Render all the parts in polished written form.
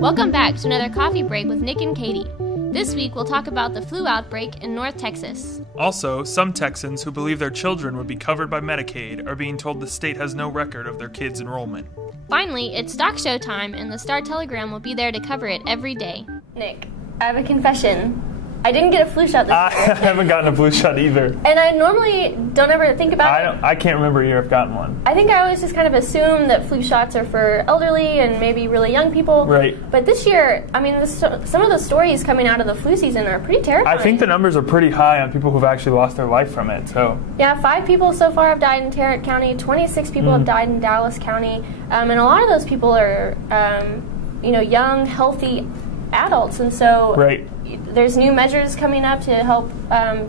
Welcome back to another coffee break with Nick and Katie. This week we'll talk about the flu outbreak in North Texas. Also, some Texans who believe their children would be covered by Medicaid are being told the state has no record of their kids' enrollment. Finally, it's Stock Show time, and the Star-Telegram will be there to cover it every day. Nick, I have a confession. I didn't get a flu shot this year. I haven't gotten a flu shot either. And I normally don't ever think about it. I can't remember a year I've gotten one. I think I always just kind of assume that flu shots are for elderly and maybe really young people. Right. But this year, I mean, some of the stories coming out of the flu season are pretty terrifying. I think the numbers are pretty high on people who've actually lost their life from it. So yeah, 5 people so far have died in Tarrant County. 26 people have died in Dallas County. And a lot of those people are, young, healthy adults. And so there's new measures coming up to help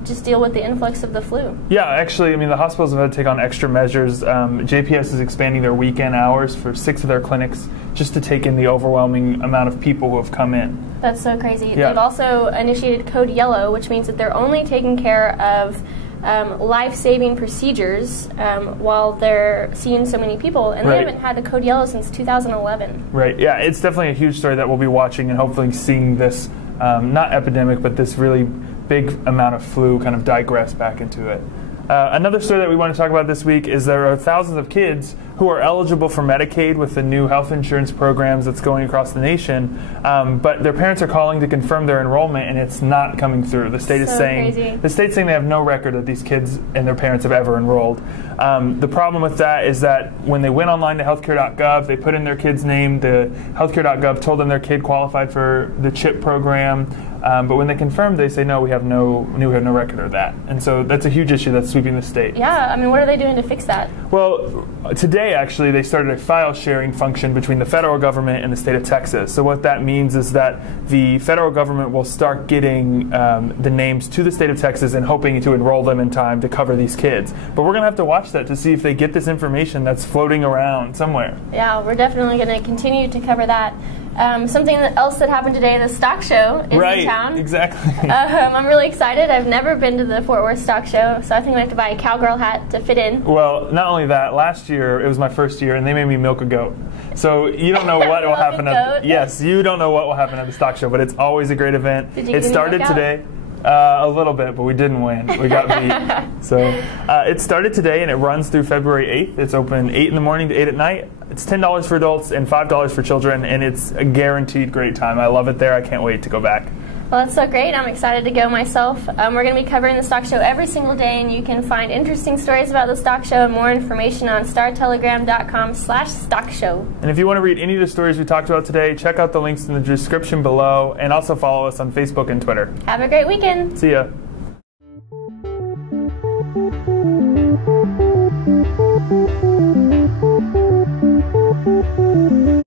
just deal with the influx of the flu. Yeah, actually, I mean, the hospitals have had to take on extra measures. JPS is expanding their weekend hours for 6 of their clinics just to take in the overwhelming amount of people who have come in. That's so crazy. Yeah. They've also initiated Code Yellow, which means that they're only taking care of life-saving procedures while they're seeing so many people, and they haven't had a Code Yellow since 2011. Right, yeah, it's definitely a huge story that we'll be watching and hopefully seeing this, not epidemic, but this really big amount of flu kind of digress back into it. Another story that we want to talk about this week is there are thousands of kids who are eligible for Medicaid with the new health insurance programs that's going across the nation, but their parents are calling to confirm their enrollment, and it's not coming through. The state is saying they have no record that these kids and their parents have ever enrolled. The problem with that is that when they went online to healthcare.gov, they put in their kid's name. The healthcare.gov told them their kid qualified for the CHIP program. But when they confirmed, they say, no, we have no record of that. And so that's a huge issue that's sweeping the state. Yeah, I mean, what are they doing to fix that? Well, today, actually, they started a file sharing function between the federal government and the state of Texas. So what that means is that the federal government will start getting the names to the state of Texas and hoping to enroll them in time to cover these kids. But we're going to have to watch that to see if they get this information that's floating around somewhere. Yeah, we're definitely going to continue to cover that. Something else that happened today, the stock show is in town. Exactly. I'm really excited. I've never been to the Fort Worth stock show, so I think I have to buy a cowgirl hat to fit in. Well, not only that, last year, it was my first year, and they made me milk a goat. So you don't know what will happen you don't know what will happen at the stock show, but it's always a great event. It started today. A little bit, but we didn't win. We got beat. So it started today, and it runs through February 8th. It's open 8 in the morning to 8 at night. It's $10 for adults and $5 for children, and it's a guaranteed great time. I love it there. I can't wait to go back. Well, that's so great. I'm excited to go myself. We're going to be covering the stock show every single day, and you can find interesting stories about the stock show and more information on startelegram.com/stockshow. And if you want to read any of the stories we talked about today, check out the links in the description below, and also follow us on Facebook and Twitter. Have a great weekend. See ya.